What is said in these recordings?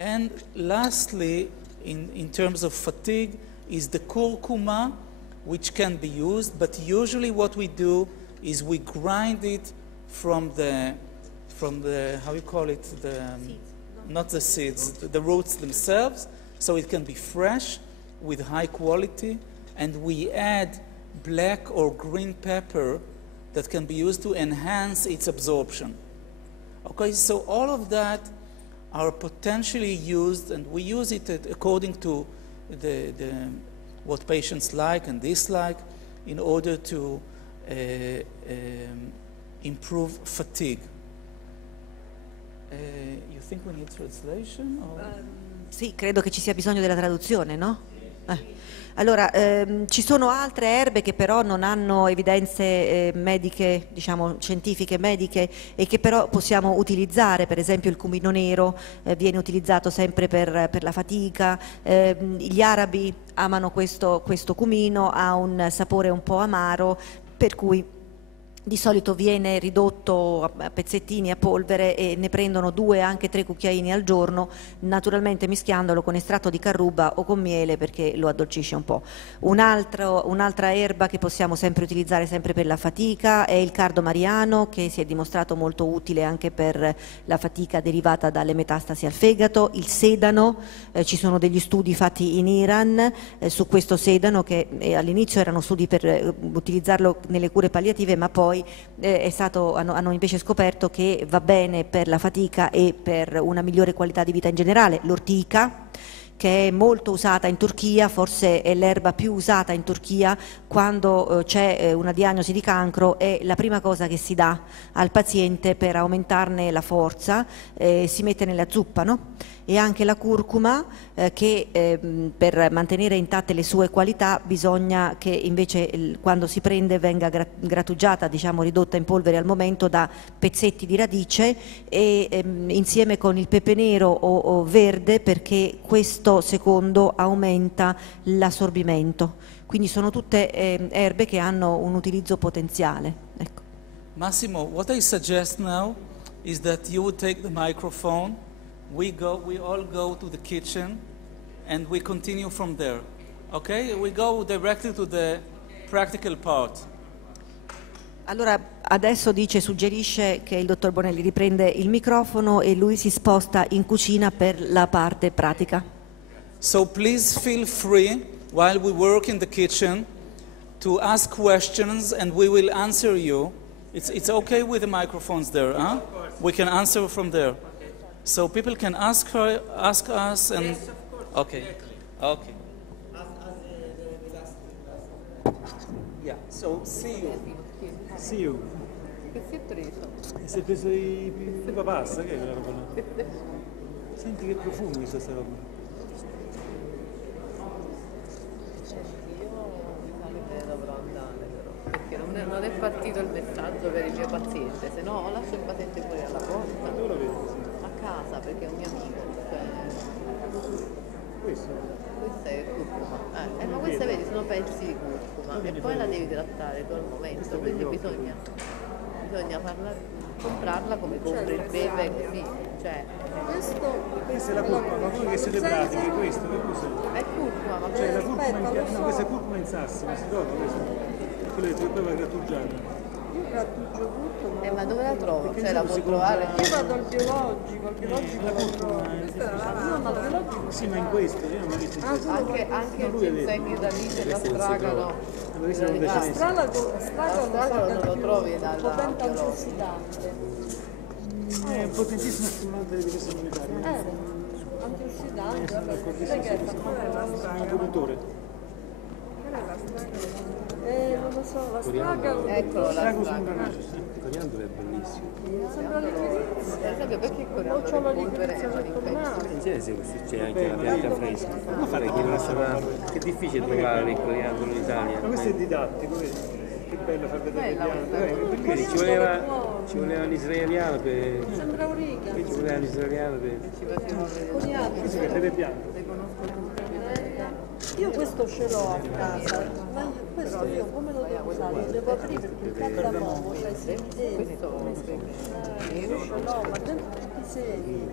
And lastly, in terms of fatigue, is the curcuma, which can be used, but usually what we do is we grind it from the how you call it, not the seeds, the roots themselves, so it can be fresh with high quality, and we add black or green pepper that can be used to enhance its absorption. Okay, so all of that are potentially used, and we use it according to what patients like and dislike in order to improve fatigue. You think we need translation? Or? Sì, credo che ci sia bisogno della traduzione, no? Allora, ci sono altre erbe che però non hanno evidenze mediche, diciamo scientifiche mediche, e che però possiamo utilizzare. Per esempio il cumino nero viene utilizzato sempre per la fatica. Gli arabi amano questo cumino, ha un sapore un po' amaro, per cui di solito viene ridotto a pezzettini, a polvere, e ne prendono 2, anche 3 cucchiaini al giorno, naturalmente mischiandolo con estratto di carruba o con miele, perché lo addolcisce un po'. Un'altra erba che possiamo sempre utilizzare sempre per la fatica è il cardo mariano, che si è dimostrato molto utile anche per la fatica derivata dalle metastasi al fegato. Il sedano, ci sono degli studi fatti in Iran su questo sedano, che all'inizio erano studi per utilizzarlo nelle cure palliative, ma poi hanno invece scoperto che va bene per la fatica e per una migliore qualità di vita in generale. L'ortica, che è molto usata in Turchia, forse è l'erba più usata in Turchia quando c'è una diagnosi di cancro, è la prima cosa che si dà al paziente per aumentarne la forza, si mette nella zuppa, no? E anche la curcuma, che per mantenere intatte le sue qualità bisogna che invece quando si prende venga grattugiata, diciamo ridotta in polvere al momento, da pezzetti di radice, e insieme con il pepe nero o verde, perché questo secondo aumenta l'assorbimento. Quindi sono tutte erbe che hanno un utilizzo potenziale. Ecco. Massimo, what I suggest now is that you would take the microphone, we all go to the kitchen, and we continue from there. Okay? We go directly to the practical part. Allora, adesso suggerisce che il dottor Bonelli riprende il microfono e lui si sposta in cucina per la parte pratica. So please feel free, while we work in the kitchen, to ask questions and we will answer you. It's okay with the microphones there, huh? We can answer from there. So people can ask us and... Yes, of course. Okay. Okay. Yeah, so see you. Sì, io. Che si è preso? Si è preso la pasta, che è quella roba là? Senti che profumo questa roba. Io mi sa che dovrò andare però, perché non è partito il messaggio per il mio paziente, se no lascio il paziente fuori alla porta. Dove lo vedi? A casa, perché è un mio amico. Questo? Questa è curcuma. Ma queste vedi sono pezzi di curcuma e poi la devi trattare tu al momento, quindi bisogna comprarla come compri il pepe, così. Cioè, Questa è la curcuma, ma voi che siete pratiche, questo che cos'è? è curcuma, ma Cioè la curcuma no, questa è curcuma in sassi, ma si trova questa? Quello che poi va grattugiata. Io grattuggio tutto, ma dove la trovo? Cioè la può trovare? io vado al biologico La curcuma no, ma al biologico sì, ma in questo, io non ho visto in questo. Anche il ginseng da lì, la stragano. Questo non la stragano non lo trovi dalla potente antiossidante. È un potentissimo stimolante delle difese immunitarie. Antiossidante, vabbè, sai che fa È un produttore. non lo so, la straga Eccolo la Strago straga. il coriandolo è bellissimo. sembra liquidissimo. Per esempio, perché il coriandolo in polvere è una infezione? In genere c'è anche la pianta fresca, che è difficile trovare il coriandolo in Italia. Ma questo è didattico, vedi? Che bello far vedere le piante. Quindi ci voleva l'israeliano per... Sembra origa. Ci voleva l'israeliano per... Questo che vede piante. Io questo ce l'ho a casa, ma questo io come lo devo usare? Lo devo aprire perché il cardamomo c'ha i semi dentro. Io ce l'ho, ma dentro tutti i semi.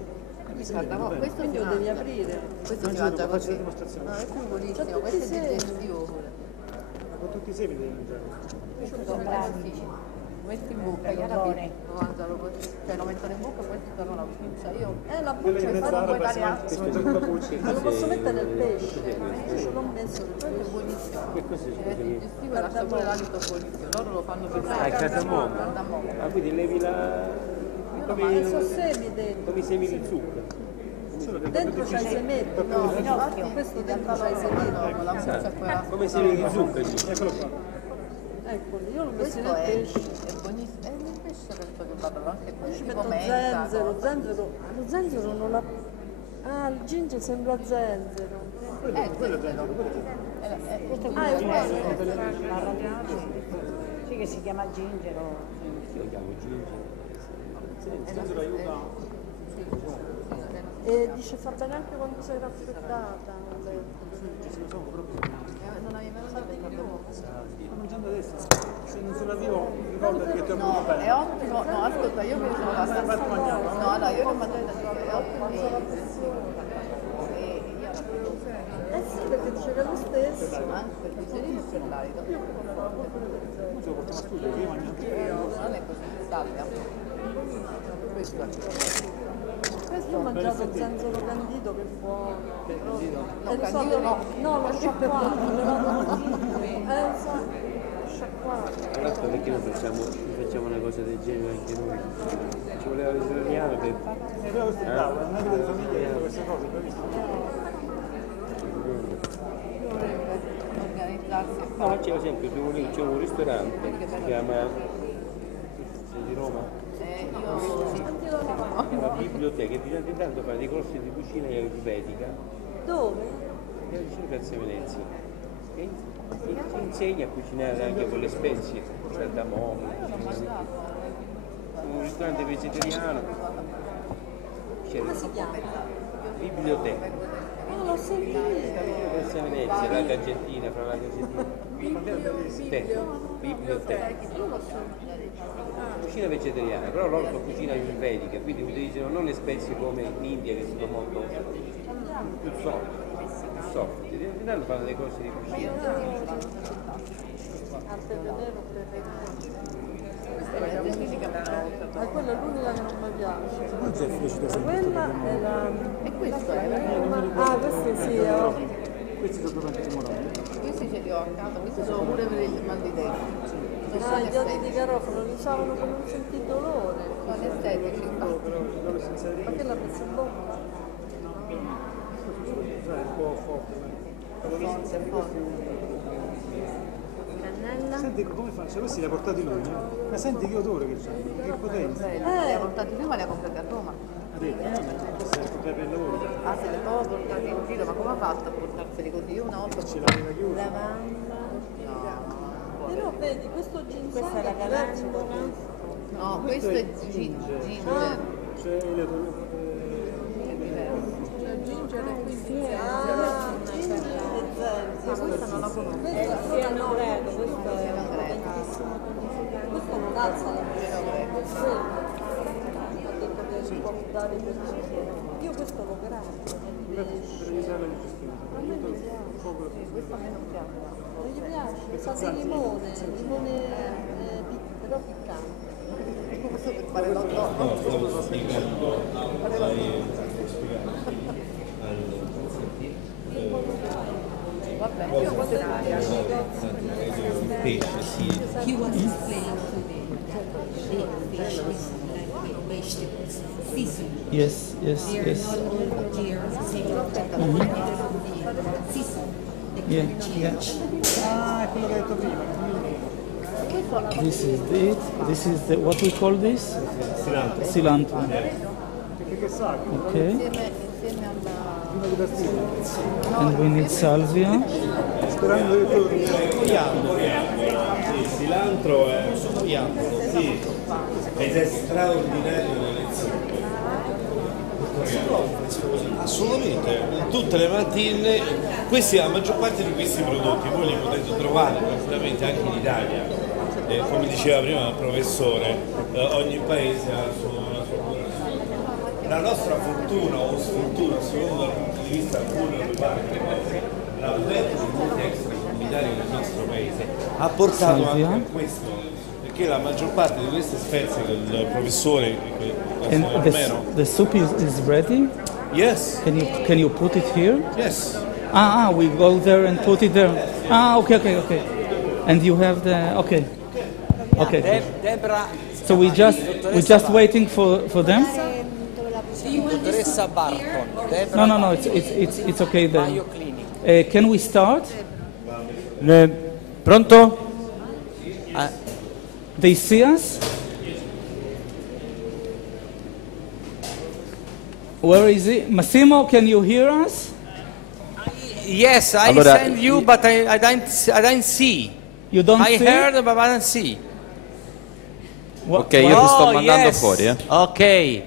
Questo Quindi lo devi aprire. Questo si mangia faccio la così. dimostrazione. No, questo è C'ha buonissimo, tutti questo i è semi. digestivo pure. Con tutti i semi devi mangiare. Lo metti in bocca, gli arabi lo mangiano così, cioè lo mettono in bocca e poi si torna la buccia. Io La Quelle buccia in è mezzo fatta puoi araba tagliare. si mangia con la buccia. ma lo posso mettere nel pesce. Io l'ho messo nel Quello è pesce. buonissimo. Che cos'è, È scusami? digestivo e lascia pure l'alito buonissimo. Loro lo fanno per Ah, il cardamomo. cardamomo. Ah, quindi levi la... E sono semi dentro. come i semi di zucchero. Dentro c'hai i semetti. No, questo dentro c'hai i semetti. No, la buccia è quella. Come i semi di zucchero. Eccolo qua. Eccoli, io l'ho messo Questo nel è pesce. buonissimo. E nel pesce penso che vadano anche Ci quelli. metto Tipo menta. zenzero, lo zenzero non l'ha... Ah, il ginger sembra zenzero. Quello è zenzero. Ah, è uguale. Sì, che si chiama gingero. Io lo chiamo ginger. E dice fa bene anche quando sei raffreddata. Non avevi mai mangiato il cardamomo? Sto mangiando adesso. Se non sono vivo, ricordo che ti ho No, voluto è bene. ottimo. No, ascolta, io mi sono la stessa cosa. No, allora, io che ho mangiato da giovane, è ottimo. Eh sì, perché dice che è lo stesso. Anche per digerire per l'alito. Non ce lo portiamo a studio, che io mangio anche Non è così, salvia. Questo è. Io ho mangiato il zenzero candido che è buono. No, E lo so candido che no. no, l'ho sciacquato, so, sciacquato. Tra l'altro perché non facciamo una cosa del genere anche noi? Ci voleva l'italiano per... però questo è bravo, non è che le famiglie fanno queste cose, hai visto? Dovrebbe organizzarsi e No, ma c'è esempio, c'è un ristorante che si chiama... sei di Roma? io sì. Una biblioteca e di tanto in tanto fa dei corsi di cucina ayurvedica Dove? vicino a Piazza Venezia e ti insegna a cucinare anche con le spezie, cardamomo, un ristorante vegetariano. Come si chiama? Biblioteca Non l'ho sentito. Piazza Venezia, la Argentina, fra la Argentina. Biblioteca. Cucina vegetariana, però loro sono cucina ayurvedica, quindi utilizzano non le spezie come in India che sono molto più soft. In Italia fanno dei corsi di cucina. Arte vedere, ma quella è l'unica che non mi piace. Non c'è felicità sempre. Quella è la... E questo è. Ah, questo sì, Questi sono proprio antitumorali. Questi ce li ho a casa, questi sono pure per il mal di testa. Ah, gli oli di garofano li usavano per non sentire dolore. Sono estetici. Però senza Ma che l'ha messo in bocca? è un po' forte. Cannella? Senti come faccio? Questi li ha portati lui, ma senti che odore che c'ha, che potenza. Li ha portati prima, li ha comprati a Roma. Ha detto, questo è per il lavoro. Ah, se li avevo portati in giro, ma come ha fatto a portarseli così? Io una volta Ce l'aveva chiusa. Lavanda. Però vedi, questo ginseng è diverso da questo. No, questo è ginger. C'è il Ginger e quindi ah, ginger e zenzero. Questa non la conosco. Questa non credo, questa è questa non alza la pressione. Ho detto che si può dare per io questo lo grasso, per aiutare la digestione. a me mi piace. Questo a me non piace. Non gli piace, sa di limone però piccante. Questo per fare l'otto. Vabbè, io quando pesce, sì. He was explaining to me the fish is like vegetables, seafood. Yes, yes, They are yes. not all clear, seafood. Yeah, yeah. Ah, è quello che hai detto prima. This is it. This is the, what we call this? Cilantro. Perché sa, Okay. insieme alla... prima di partire. And we need salvia. Sperando che tu... Il cilantro è sì, ed è straordinario nelle zuppe. Assolutamente, tutte le mattine, la maggior parte di questi prodotti voi li potete trovare tranquillamente anche in Italia. Come diceva prima il professore, ogni paese ha la sua la nostra fortuna o sfortuna, secondo dal punto di vista pure l'avvento dei molti extracomunitari nel nostro paese ha portato anche a questo, perché la maggior parte di queste spezie che il professore Romero... The soup is ready? Yes. Can you put it here? Yes. We go there and put it there. Okay. And you have the okay. So we just waiting for them. Dottoressa Barton. No. It's okay then. Can we start? Pronto? They see us? Where is he? Massimo, can you hear us? Yes, I send you, but I don't see. You don't see? I heard, but I don't see. Ok, io ti sto mandando fuori. Ok,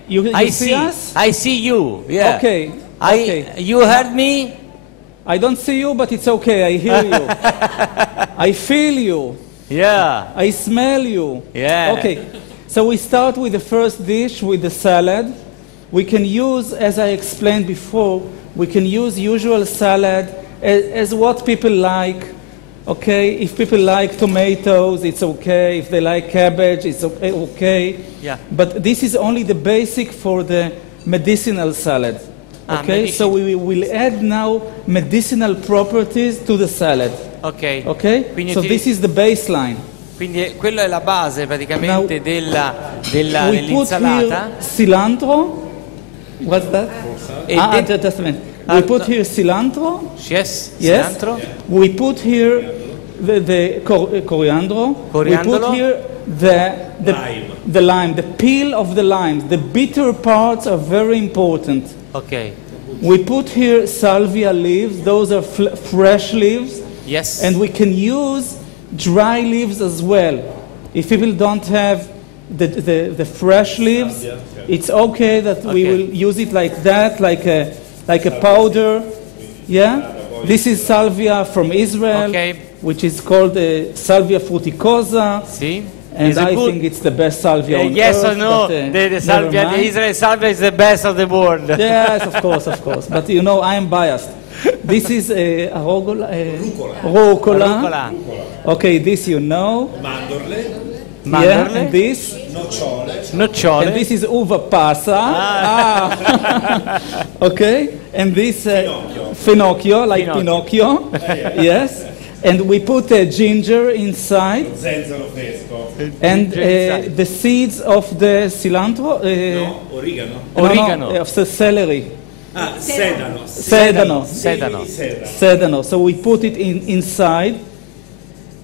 You I see see. us? I see you. Yeah. Okay. You heard me? I don't see you, but it's okay. I hear you. I feel you. Yeah. I smell you. Yeah. Okay. So we start with the first dish, with the salad. We can use, as I explained before, we can use usual salad as what people like. Okay, if people like tomatoes, it's okay. If they like cabbage, it's okay. Yeah. But this is only the basic for the medicinal salad. Okay, so we will add now medicinal properties to the salad. Ok. Okay, so this is the baseline. Quindi quella è la base praticamente Now, dell'insalata. We put here cilantro. What's that? Just a minute. We put here cilantro. Yes. Yes. Cilantro. We put here the coriandolo. We put here the lime, the peel of the lime. The bitter parts are very important. Okay. We put here salvia leaves. Those are fresh leaves. Yes. And we can use dry leaves as well. If people don't have the fresh leaves, it's okay that we will use it like that, like a powder. Yeah. This is salvia from Israel, which is called Salvia fruticosa. See? And I think it's the best salvia on yes earth. Or no? The salvia, the Israeli salvia is the best of the world. Yes, of course. But you know, I am biased. This is rucola. Okay, this you know. Mandorle. Yeah, and this. Nocciole. And this is uva passa. Okay, and this finocchio, like Pinocchio. Yes. And we put ginger inside. Zenzero fresco. And the seeds of the cilantro. Origano. Of the celery. Sedano. Sedano. So we put it inside.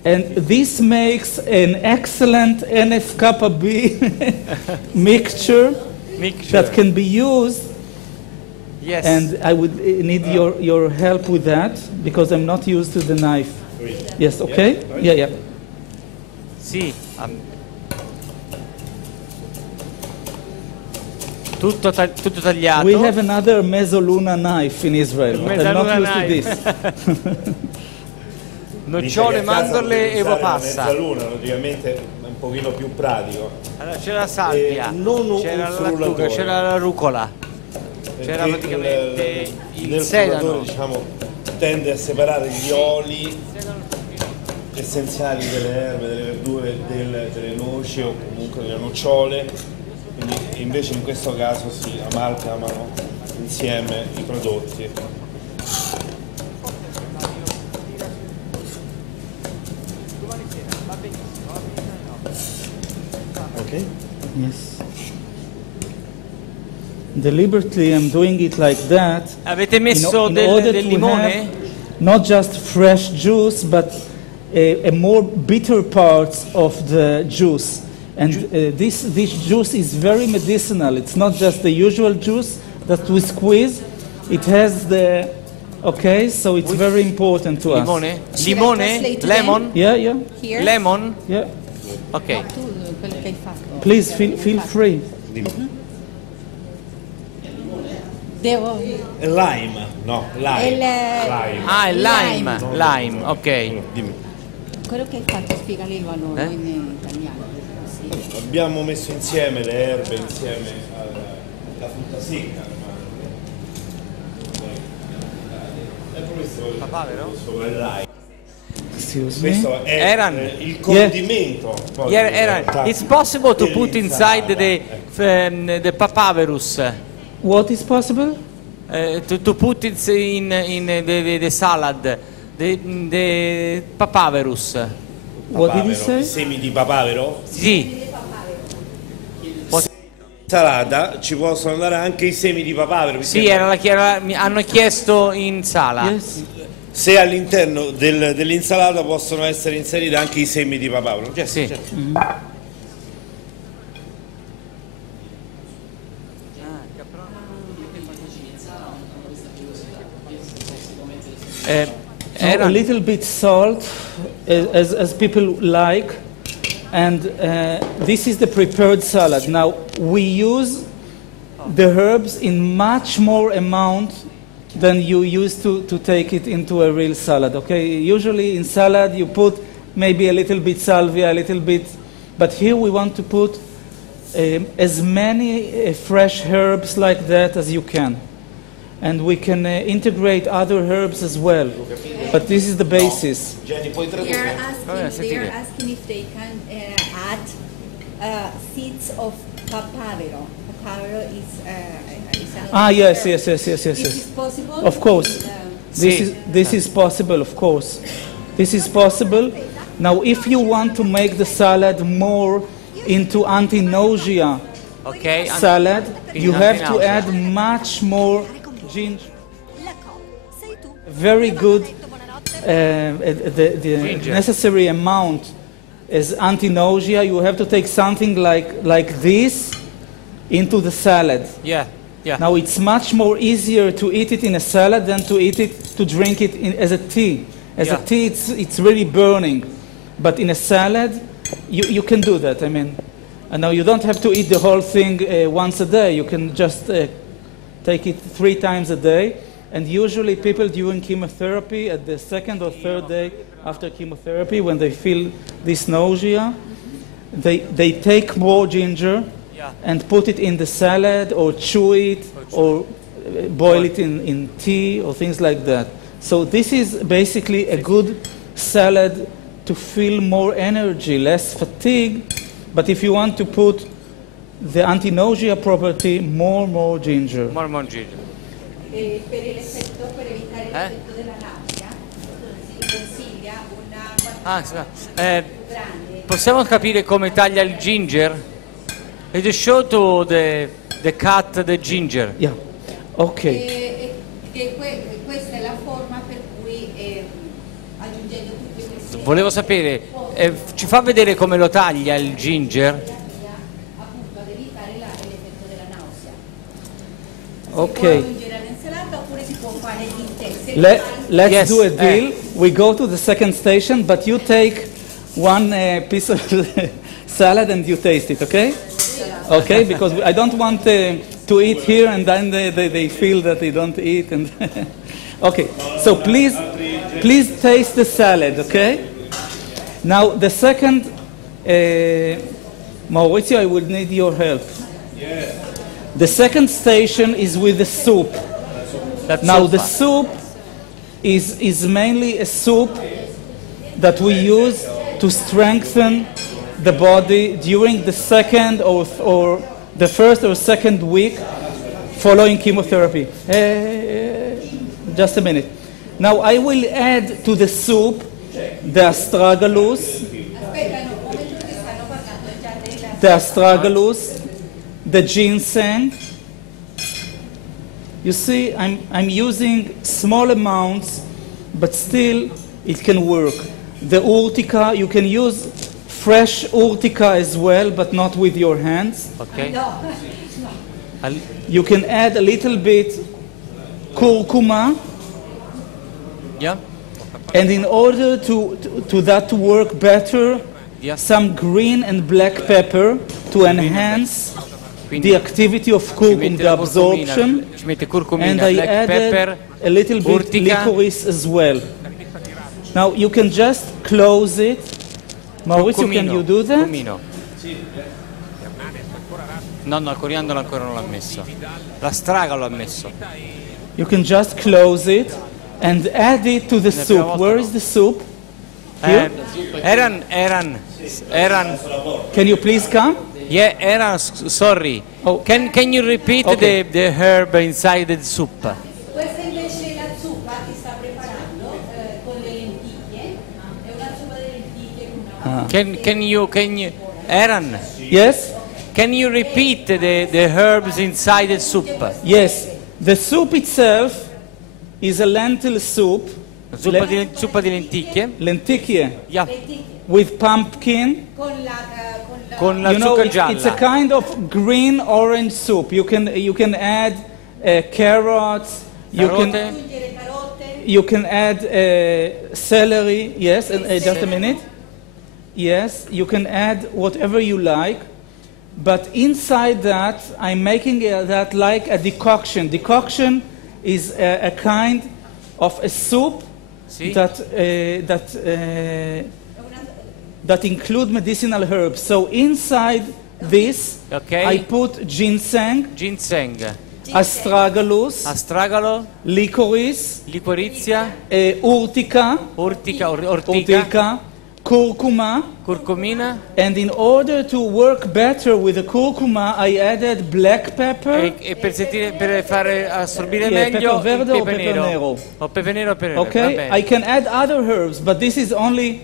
And this makes an excellent NF-kappa-B mixture that can be used. Yes. And I would need your help with that because I'm not used to the knife. Yes, okay? Yeah. Sì. Tutto tagliato. We have another mezzaluna knife in Israel, but I'm not used to this. Nocciole, mandorle e uva passa. Mezzaluna, logicamente è un pochino più pratico. Allora c'era la salvia, c'era la lattuga, c'era la rucola, c'era praticamente il sedano. Diciamo, tende a separare gli oli essenziali delle erbe, delle verdure, delle noci o comunque delle nocciole, quindi invece in questo caso si amalgamano insieme i prodotti. Okay? Yes. Deliberately I'm doing it like that. Avete messo del limone? Not just fresh juice, but a more bitter parts of the juice. And this juice is very medicinal. It's not just the usual juice that we squeeze. It has the... Okay, so it's very important to us. Limone? Lemon? Yeah. Here? Lemon? Yeah. Ok. Quello che hai fatto. Please feel free. Devo... Lime, no, lime. Il lime. Lime, ok. Dimmi. Quello che hai fatto, spiegalo a noi in italiano. Sì. Abbiamo messo insieme le erbe, insieme alla frutta secca. Papavero? Questo è Eran. il condimento. Yeah, Eran, it's possible to put inside the papaverus. What is possible? To put it in the salad, the papaverus. What did he say? Semi di papavero? Sì. Salata ci possono andare anche i semi di papavero. Sì, hanno chiesto in sala. Yes. Se all'interno dell'insalata possono essere inseriti anche i semi di papavero. Sì. Mm-hmm. So a little bit salt, as people like, and this is the prepared salad. Now we use the herbs in much more amount than you used to take it into a real salad. Okay, usually in salad you put maybe a little bit salvia, a little bit, but here we want to put as many fresh herbs like that as you can. And we can integrate other herbs as well, but this is the basis. They are asking if they can add seeds of papavero. Papavero is Yes. Is it possible? Of course. This is possible, of course. This is possible. Now, if you want to make the salad more into anti-nausea salad, you have to add much more ginger. Very good, the necessary amount is anti-nausea. You have to take something like this into the salad. Yeah. Now it's much more easier to eat it in a salad than to drink it as a tea. As a tea, it's really burning, but in a salad, you can do that. I mean, and now you don't have to eat the whole thing once a day. You can just take it 3 times a day, and usually people during chemotherapy, at the second or third day after chemotherapy, when they feel this nausea, they take more ginger and put it in the salad or chew it or boil it in tea or things like that. So this is basically a good salad to feel more energy, less fatigue, but if you want to put the anti-nausea property, more ginger. More ginger. Per evitare l'effetto della nausea, si consiglia una possiamo capire come taglia il ginger? It is show to the cut the ginger. Yeah. Ok. Questa è la forma per cui aggiungendo tutte queste. Volevo sapere, ci fa vedere come lo taglia il ginger? Okay. Let's do a deal. We go to the second station, but you take one piece of salad and you taste it, okay? Okay, because I don't want to eat here and then they feel that they don't eat. And okay, so please taste the salad, okay? Now the second, Maurizio, I will need your help. The second station is with the soup. Now the soup is mainly a soup that we use to strengthen the body during the second or the first or second week following chemotherapy. Just a minute. Now I will add to the soup the astragalus, the ginseng. You see, I'm using small amounts, but still it can work. The urtica, you can use fresh urtica as well, but not with your hands. Okay. You can add a little bit curcuma. Yeah. And in order to that to work better, some green and black pepper to enhance the activity of curcum, the absorption, and I added a little bit licorice as well. Now you can just close it. Maurizio, can you do that? No, il coriandolo ancora non l'ha messo. La straga l'ha messo. You can just close it and add it to the soup. Where is the soup? Here? Eran. Can you please come? Yeah, Eran, sorry. Oh. Can you repeat the herb inside the soup? Questa invece è la zuppa che sta preparando con le lenticchie. È una zuppa di lenticchie con una... Can you Eran? Yes? Can you repeat the herbs inside the soup? Yes. The soup itself is a lentil soup. Zuppa di lenticchie? Lenticchie. Yeah. With pumpkin. Con la zucca gialla. It's a kind of green orange soup. You can add carrots. You can add celery. Yes, just a minute. Yes, you can add whatever you like. But inside that, I'm making that like a decoction. Decoction is a kind of a soup that include medicinal herbs. So inside this, I put ginseng, astragalus, licorizia, urtica, curcumina, and in order to work better with the curcuma, I added black pepper. E per fare assorbire meglio pepper verde il o pepe pepper nero. O pepe nero o pepe verde. Okay, I can add other herbs, but this is only.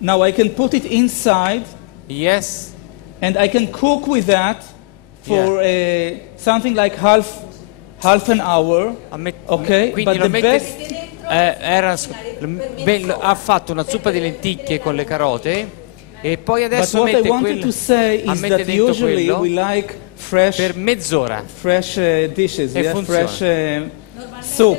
Now I can put it inside. Yes. And I can cook with that for something like half an hour. Okay, quindi but the best. Ha fatto una zuppa di lenticchie con le carote e poi adesso But what mette I wanted to say is that usually we like fresh per mezz'ora. Fresh dishes, E funziona. Fresh soup.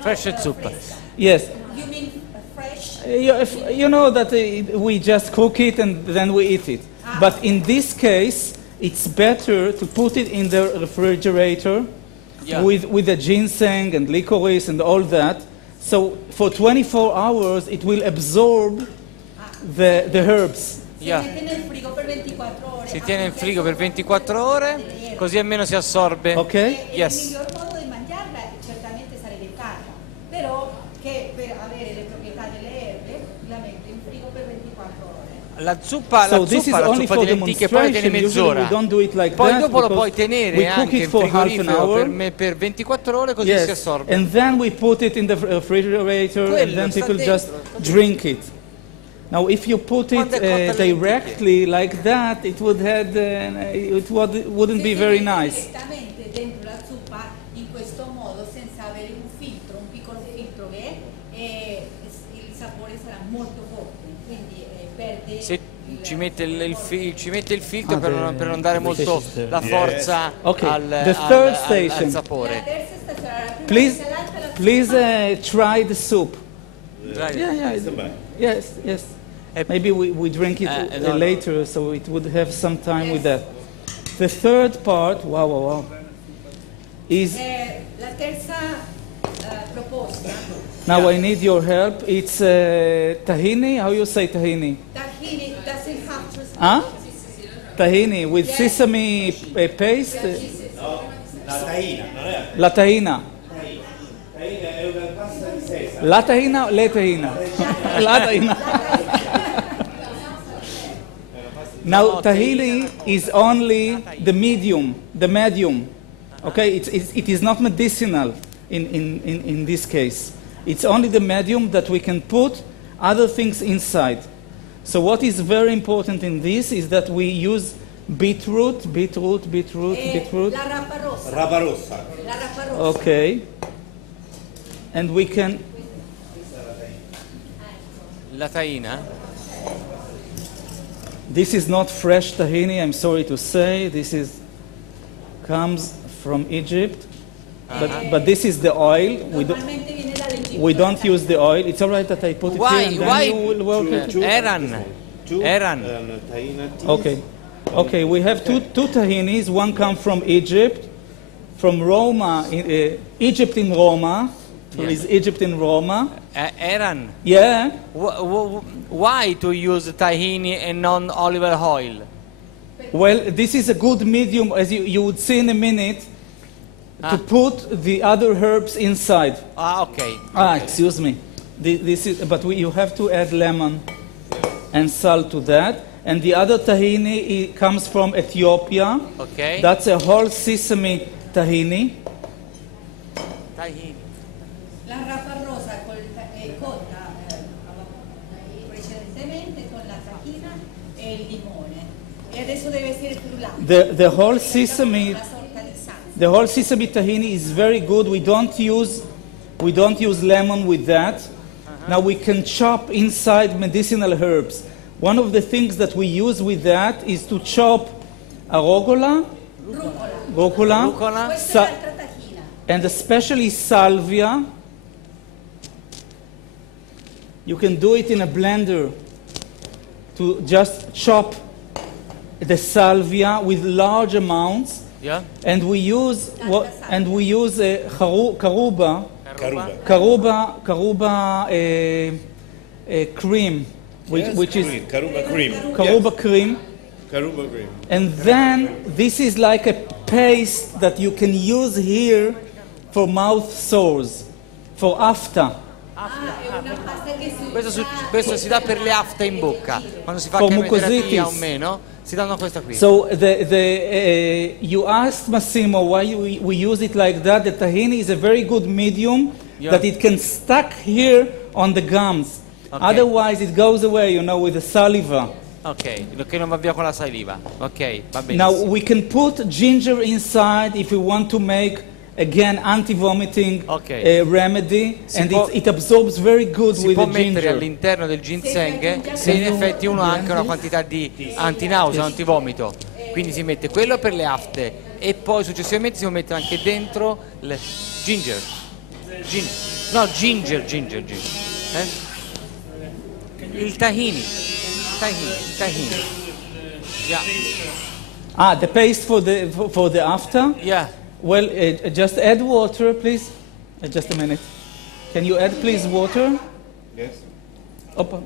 Fresh soup. Yes. You mean fresh? You know that we just cook it and then we eat it. But in this case, it's better to put it in the refrigerator with the ginseng and licorice and all that. So for 24 hours, it will absorb the herbs. Yeah. Si tiene in frigo per 24 ore, così almeno si assorbe. Ok? Yes. Il miglior modo di mangiarla certamente sarebbe farla, però che per avere le proprietà delle erbe la metto in frigo per 24 ore. La zuppa di lenticchie poi tiene mezz'ora. Poi dopo lo puoi tenere anche in frigorifero per 24 ore così si assorbe. And then we put it in the refrigerator and then people just drink it. Now if you put it directly like that, it wouldn't be very nice. Direttamente dentro la zuppa in questo modo senza avere un filtro, un piccolo filtro che il sapore sarà molto forte, quindi perde ci mette il filtro per non dare molto la forza al sapore. Please try the soup. Yes. Maybe we drink it later, so it would have some time with that. The third part, wow, is. La terza proposta. Now I need your help. It's tahini. How you say tahini? Tahini doesn't have to. Huh? Tahini with sesame paste. La tahina. La tahina, le tahina. La tahina. Now tahini is only the medium. Okay, it is not medicinal in this case. It's only the medium that we can put other things inside. So what is very important in this is that we use beetroot. La rapa rossa. Okay. And we can. La tahina. This is not fresh tahini, I'm sorry to say. Comes from Egypt. But this is the oil. We don't use the oil. It's all right that I put it here and then you will work it. Eran. Okay, we have two tahinis. One comes from Egypt, from Roma, Egypt in Roma. There is Egypt in Roma. Eran. Yeah. Why to use tahini and non olive oil? Well, this is a good medium, as you would see in a minute, to put the other herbs inside. Ok. Excuse me. This is, but you have to add lemon and salt to that. And the other tahini comes from Ethiopia. Okay. That's a whole sesame tahini. La raffarrosa è cotta precedentemente con la tahina e il limone. E adesso deve essere frullato. The whole sesame tahini is very good. We don't use lemon with that. Now we can chop inside medicinal herbs. One of the things that we use with that is to chop rucola, and especially salvia. You can do it in a blender to just chop the salvia with large amounts. Yeah. And we use caruba cream, which is caruba cream. And then this is like a paste that you can use here for mouth sores, for afta. Questo si dà per le afte in bocca, quando si fa chemioterapia o meno, si danno questa qui. So you asked Massimo why we use it like that. The tahini is a very good medium that it can stuck here on the gums. Okay. Otherwise it goes away, with the saliva. Ok, che non va via con la saliva. Ok, va bene. Now we can put ginger inside if we want to make again anti-vomiting remedy, and it absorbs very good with the ginger. Si può mettere all'interno del ginseng se in effetti uno ha anche una quantità di antinausea, antivomito. Quindi si mette quello per le afte e poi successivamente si può mettere anche dentro il ginger. Ginger. Il tahini. Yeah. The paste for the after? Yeah. Well, just add water, please. Just a minute. Can you add, please, water? Yes. Okay.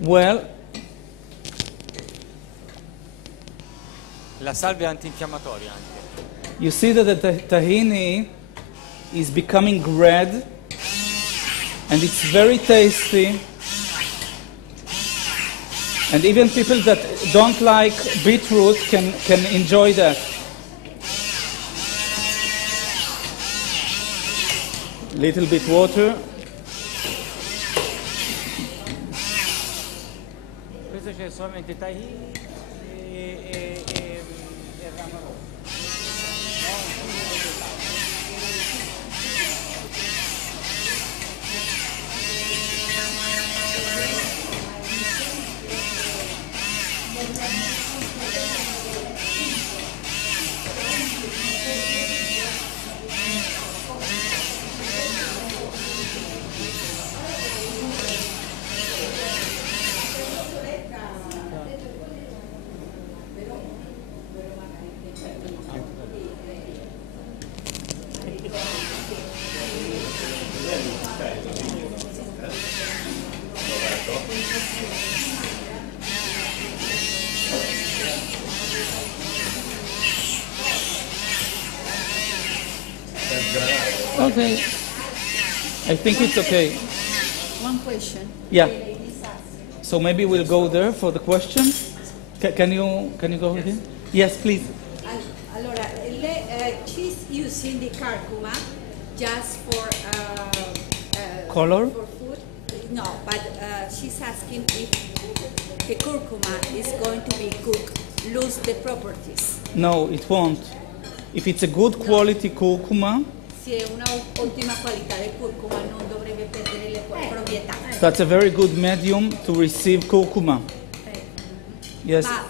Well, la salvia è antinfiammatoria anche. You see that the tahini is becoming red, and it's very tasty. And even people that don't like beetroot can enjoy that. Little bit water. Questo c'è solamente tahini e rama rossa. Okay. I think it's okay. One question. Yeah. So maybe we'll go there for the question. Can you go here? Yes, please. Allora, she's using the curcuma just for color? For food. No, but she's asking if the curcuma is going to be cooked, lose the properties. No, it won't. If it's a good quality curcuma, se è una ottima qualità del curcuma non dovrebbe perdere le proprietà. That's a very good medium to receive curcuma. Yes. Ma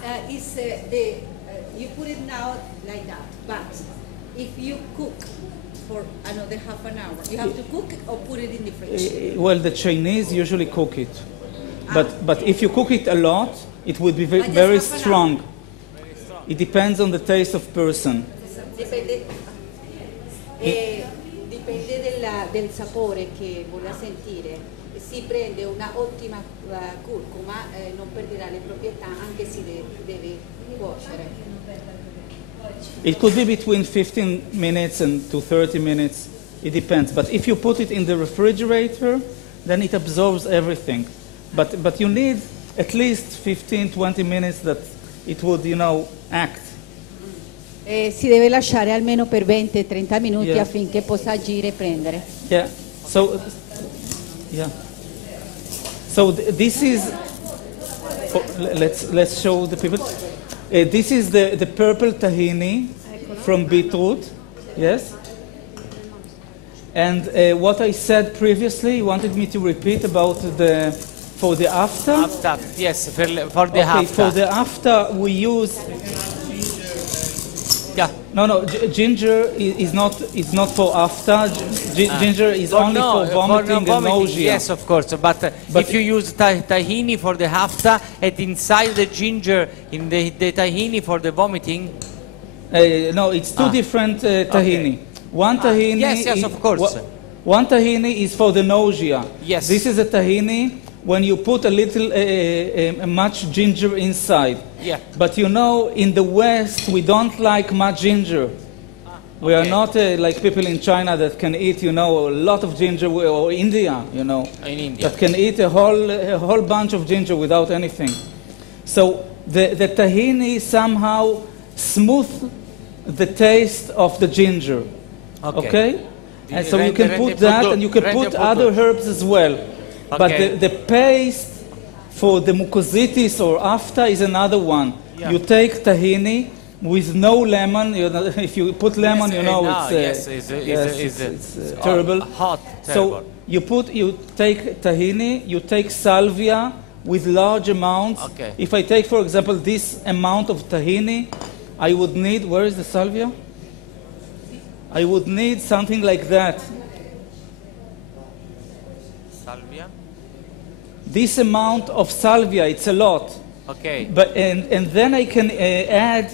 you put it now like that, but if you cook for another half an hour, you have to cook it or put it in the fridge? Well, the Chinese usually cook it, but if you cook it a lot, it would be very strong. It depends on the taste of person. Dipende del sapore che vuole sentire. si prende una ottima curcuma non perderà le proprietà anche se deve cuocere. It could be between 15 minutes and to 30 minutes. It depends. But if you put it in the refrigerator, then it absorbs everything. But you need at least 15, 20 minutes that it would, act. Si deve lasciare almeno per 20-30 minuti Yeah. affinché possa agire e prendere. Yeah. So, yeah. So this is. Oh, let's show the people. This is the purple tahini from beetroot. Yes. And what I said previously, you wanted me to repeat about for the after. After, yes, for the okay, after. For the after we use. Yeah. No. Ginger is not for after. Ginger is only for vomiting and nausea. Yes, of course. But if you use tahini for the after, and inside the ginger in the tahini for the vomiting. No, it's two different tahini. Okay. One tahini. Yes, of course. One tahini is for the nausea. Yes. This is a tahini when you put a little, much ginger inside. Yeah. But in the West, we don't like much ginger. We are not like people in China that can eat, a lot of ginger, or India, In India. that can eat a whole bunch of ginger without anything. So the tahini somehow smooth the taste of the ginger. Okay? And so you can put that, and you can put other herbs as well. But the paste for the mucositis or after is another one. Yeah. You take tahini with no lemon. If you put lemon, it's terrible. Hot. So you take tahini, you take salvia with large amounts. Okay. If I take, for example, this amount of tahini, I would need, where is the salvia? I would need something like that. Salvia? This amount of salvia, it's a lot. Okay. But and then I can add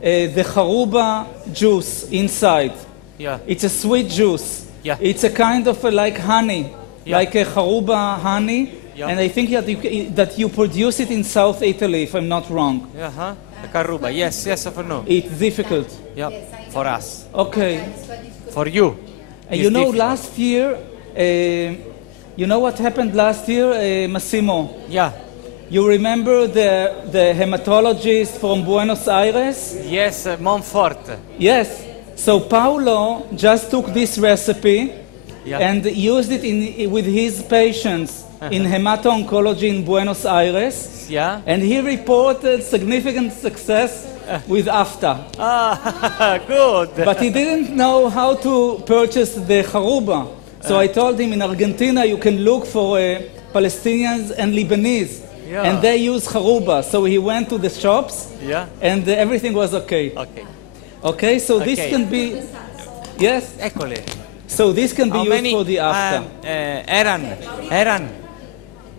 the charuba juice inside. Yeah. It's a sweet juice. Yeah. It's a kind of like honey, like a charuba honey. Yeah. And I think that you produce it in South Italy, if I'm not wrong. Uh-huh. Caruba, yes, I know. It's difficult. Yeah, for us. Okay. For you. Last year, what happened last year, Massimo? Yeah. You remember the hematologist from Buenos Aires? Yes, Montfort. Yes. So Paulo just took this recipe and used it with his patients in hemato-oncology in Buenos Aires. Yeah. And he reported significant success with after. Good. But he didn't know how to purchase the charuba. So I told him in Argentina you can look for Palestinians and Lebanese. Yeah. And they use charuba. So he went to the shops and everything was okay. Okay, so this can be... Yes? Eccole. So this can be used for the after. Eran,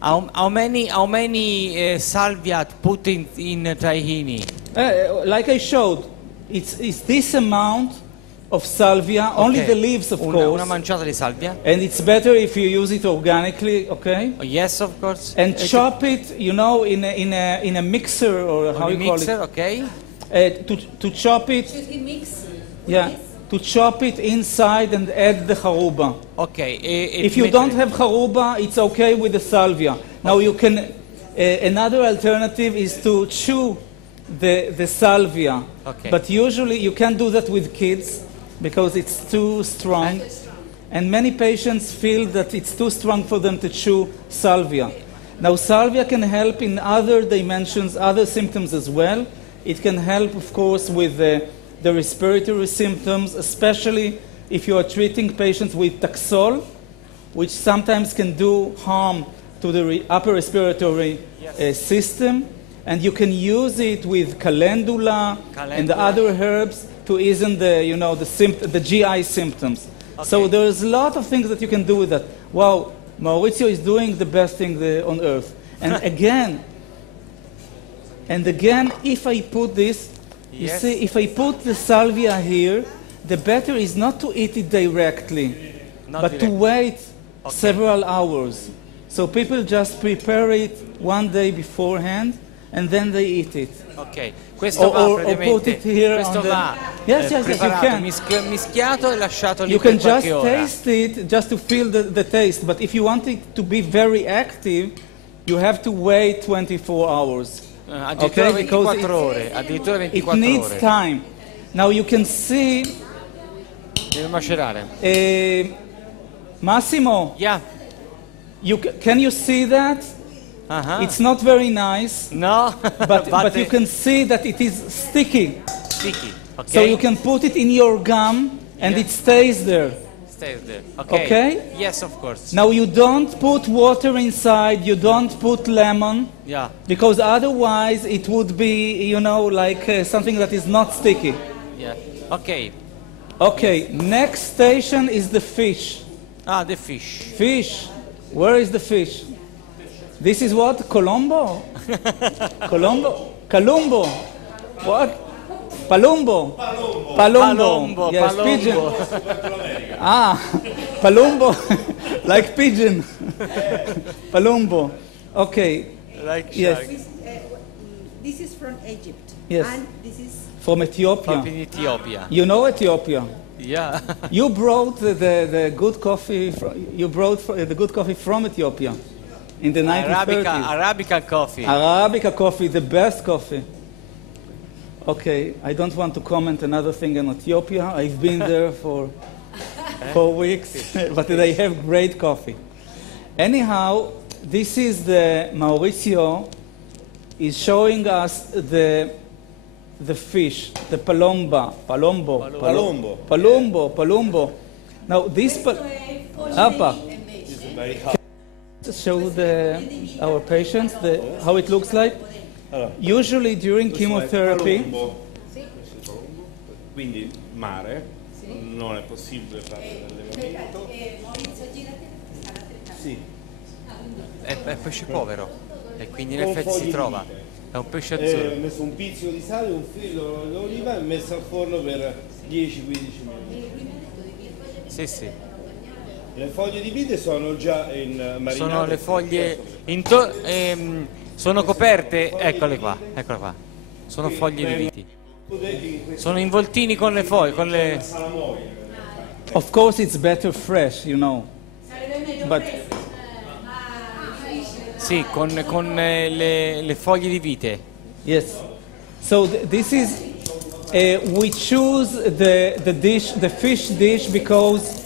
how many salvia put in tahini? Like I showed, it's this amount of salvia, only the leaves, of course. Una manciata di salvia. And it's better if you use it organically, okay? Oh, yes, of course. And chop it, in a mixer, or how you call it. Okay. To chop it. Yeah. To chop it inside and add the charuba. Okay. If you don't have charuba, it's okay with the salvia. Now you can. Another alternative is to chew the salvia. Okay. But usually you can't do that with kids because it's too strong. And many patients feel that it's too strong for them to chew salvia. Now salvia can help in other dimensions, other symptoms as well. It can help, of course, with the respiratory symptoms, especially if you are treating patients with Taxol, which sometimes can do harm to the upper respiratory system. And you can use it with calendula and the other herbs to ease the GI symptoms. Okay. So there's a lot of things that you can do with that. Wow, Maurizio is doing the best thing on earth. And again, if I put this, you see, if I put the salvia here, the better is not to eat it directly, but to wait several hours. So people just prepare it one day beforehand and then they eat it. Ok, questo va Or praticamente, put it here questo on the... va Yes, you preparato, can. mischiato e lasciato lì You per can just qualche ora. taste it just to feel the taste, but if you want it to be very active, you have to wait 24 hours. Addirittura Okay? Because 24 ore, addirittura it 24 needs ore. time. Now you can see... Deve macerare. Massimo, Yeah. Can you see that? It's not very nice. No, but you can see that it is sticky. Sticky, ok. So you can put it in your gum and it stays there. Stays there. Okay? Yes, of course. Now you don't put water inside, you don't put lemon, Yeah. because otherwise it would be, you know, like something that is not sticky. Yeah. Ok. Okay, next station is the fish. Ah, the fish. Fish. Where is the fish? This is what? Colombo? Colombo? Calumbo? What? Palumbo? Palumbo. Yes, Palumbo. pigeon. Ah, palumbo, like pigeon. Palumbo. Okay. Like Yes. shark. This is from Egypt. Yes. And this is From Ethiopia. From Ethiopia. You know Ethiopia. Yeah. You brought the good coffee. You brought the good coffee from Ethiopia in the 1930s. Arabica coffee. Arabica coffee, the best coffee. Okay, I don't want to comment another thing on Ethiopia. I've been there for 4 weeks, but they have great coffee. Anyhow, this is the Mauricio is showing us the fish, the palombo. Now this Apa, show our patients how it looks like. Usually during chemotherapy. Quindi mare, non è possibile fare l'allevamento. Sì. È pesce povero e quindi in effetti si trova. È un pesce azzurro. Ho messo un pizzico di sale, un filo d'oliva e messo al forno per 10-15 minuti. Sì, sì. Le foglie di vite sono già in marinate. Sono le foglie sono coperte, eccole qua. Sono foglie di viti. Sono involtini con le foglie, Of course it's better fresh, you know. But sì, con le foglie di vite. yes. So this is we choose the fish dish because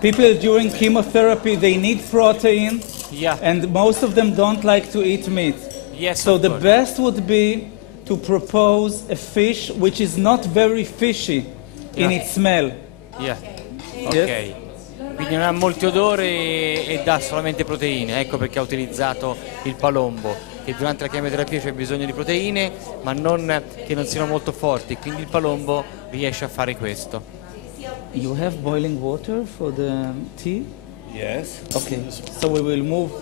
people during chemotherapy they need protein. Yeah. And most of them don't like to eat meat. Yes, so of the course. best would be to propose a fish which is not very fishy in its smell. Yeah. Ok. Yes. Quindi non ha molti odori e dà solamente proteine. Ecco perché ha utilizzato il palombo, che durante la chemioterapia c'è bisogno di proteine, ma non che non siano molto forti. Quindi il palombo riesce a fare questo. You have boiling water for the tea? Yes. Okay, so we will move.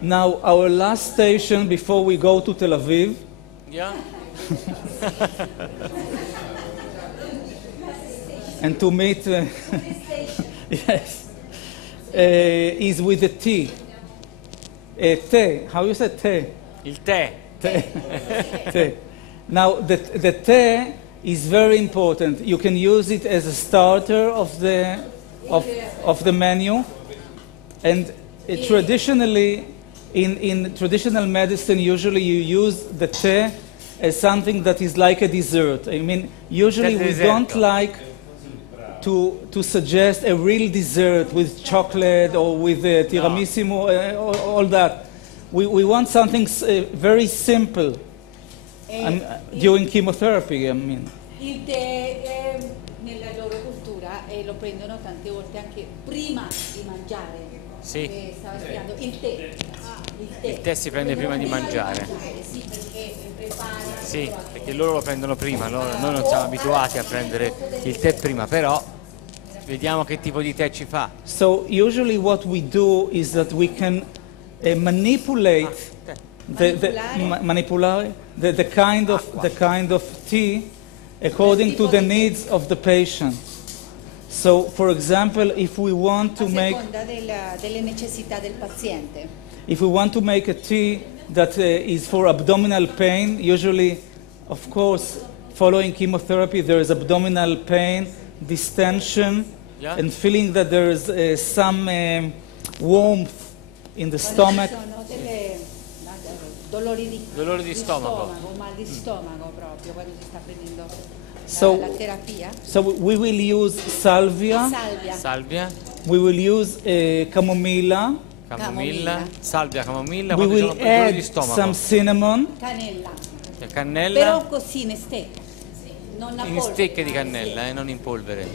Now, our last station before we go to Tel Aviv Yeah. and to meet, yes, is with the tea. Tea, how you say tea? Il tè. Tea. Now, the tea is very important. You can use it as a starter of the menu, and traditionally, in traditional medicine, usually you use the tea as something that is like a dessert. I mean, usually we don't like to suggest a real dessert with chocolate or with tiramisu, all that. We want something very simple. During chemotherapy, I mean. Il tè nella loro cultura lo prendono tante volte anche prima di mangiare. Sì. Stava spiegando il tè. Il tè si prende prima di mangiare. Sì, perché prepara. Sì, perché loro lo prendono prima. Noi non siamo abituati a prendere il tè prima, però vediamo che tipo di tè ci fa. So usually what we do is that we can manipulate the kind of tea according to the needs of the patient. So, for example, if we want to a make seconda delle necessità del paziente. if we want to make a tea that is for abdominal pain, usually, of course, following chemotherapy, there is abdominal pain, distension, and feeling that there is some warmth in the stomach. Sono delle dolori di stomaco, mal di stomaco proprio quando si sta prendendo la terapia. So we will use salvia. Salvia. We will use camomilla. Salvia, camomilla. We Quando will sono dolori add di stomaco. some cinnamon. Cannella. Però così in stecca, non a In polvere. stecche di cannella, non in polvere.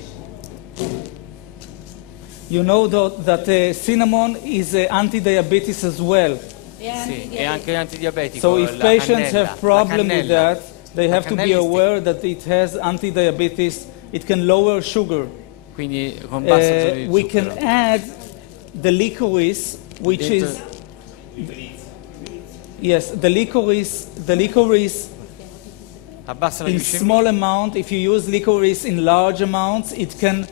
You know that cinnamon is anti-diabetes as well. Sì, è anche antidiabetico. So if la patients cannella, have problem la with cannella. that, they have to be aware that it has anti-diabetes. It can lower sugar. Quindi con basso bisogno di We zucchero. can add the licorice, which is yes, the licorice Abbassa la in glicemia. small amount. If you use licorice in large amounts, it can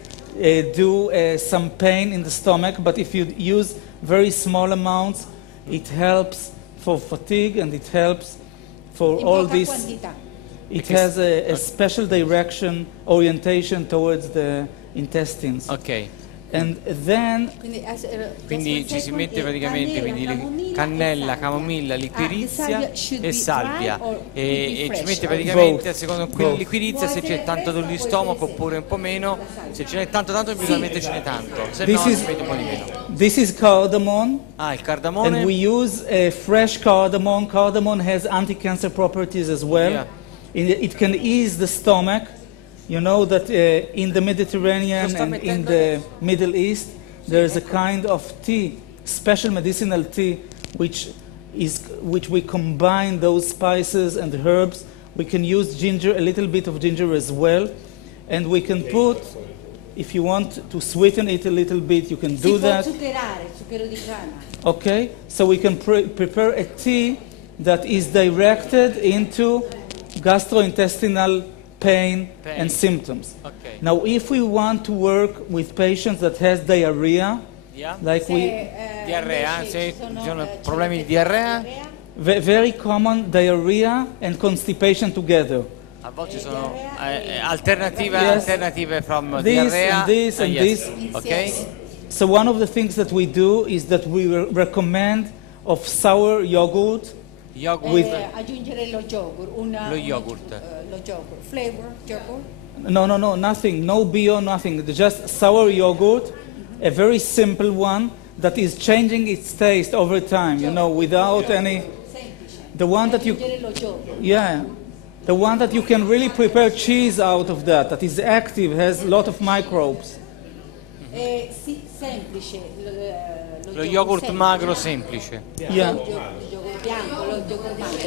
do some pain in the stomach. But if you use very small amounts, it helps for fatigue and it helps for In all poca this. quantità. It has a special direction, orientation towards the intestines. Ok. And then Quindi ci si mette praticamente cannella, camomilla, liquirizia e salvia e ci mette praticamente a secondo quella liquirizia se c'è tanto dolore di stomaco oppure un po' meno, se ce n'è tanto bisogna mettercene tanto, se no si mette un po' di meno. This is cardamom. Il cardamone. And we use fresh cardamom. Cardamom has anti-cancer properties as well. Yeah. It can ease the stomach. You know that in the Mediterranean and in the Middle East, there is a kind of tea, special medicinal tea, which we combine those spices and herbs. We can use ginger, a little bit of ginger as well, and we can put, if you want to sweeten it a little bit, you can do that. Zucchero di canna. Okay, so we can prepare a tea that is directed into gastrointestinal pain and symptoms. Okay. Now, if we want to work with patients that has diarrhea, like diarrea, se ci sono problemi di diarrea, very common diarrhea and constipation together. a volte sono alternative from diarrea and this and this. Okay? So one of the things that we do is that we recommend of sour yogurt. Aggiungere lo yogurt, lo yogurt. Lo yogurt, flavor yogurt. No, nothing, no bio, nothing. Just sour yogurt, a very simple one that is changing its taste over time, you know, without any. The one that you, the one that you can really prepare cheese out of that is active, has a lot of microbes. Sì, semplice. Lo yogurt magro semplice. Yeah. Lo yogurt bianco, lo yogurt magro.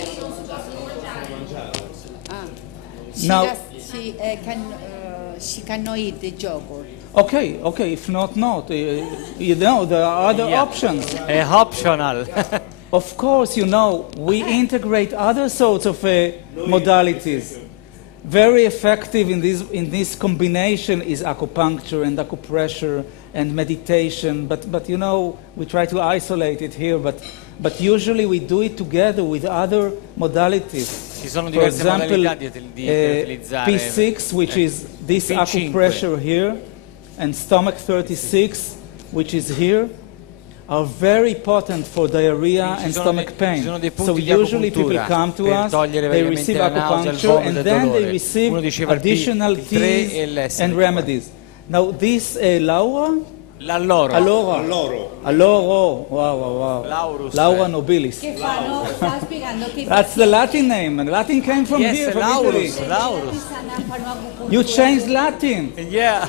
Now, she cannot eat the yogurt. okay, if not. You know, there are other options. Optional. Of course, you know, we integrate other sorts of modalities. Very effective in this combination is acupuncture and acupressure and meditation. But you know, we try to isolate it here. But usually we do it together with other modalities. Ci sono For diverse example, modalità di utilizzare. P6, which is this P5. acupressure here, and stomach 36, which is here, are very potent for diarrhea and stomach pain. So usually people come to us, they receive acupuncture, and then they receive additional teas and remedies. Now this Laura? Alloro. Wow. Laura nobilis. Che fanno, sta spiegando che That's the Latin name, and Latin came from here, from Italy. You changed Latin. Yeah.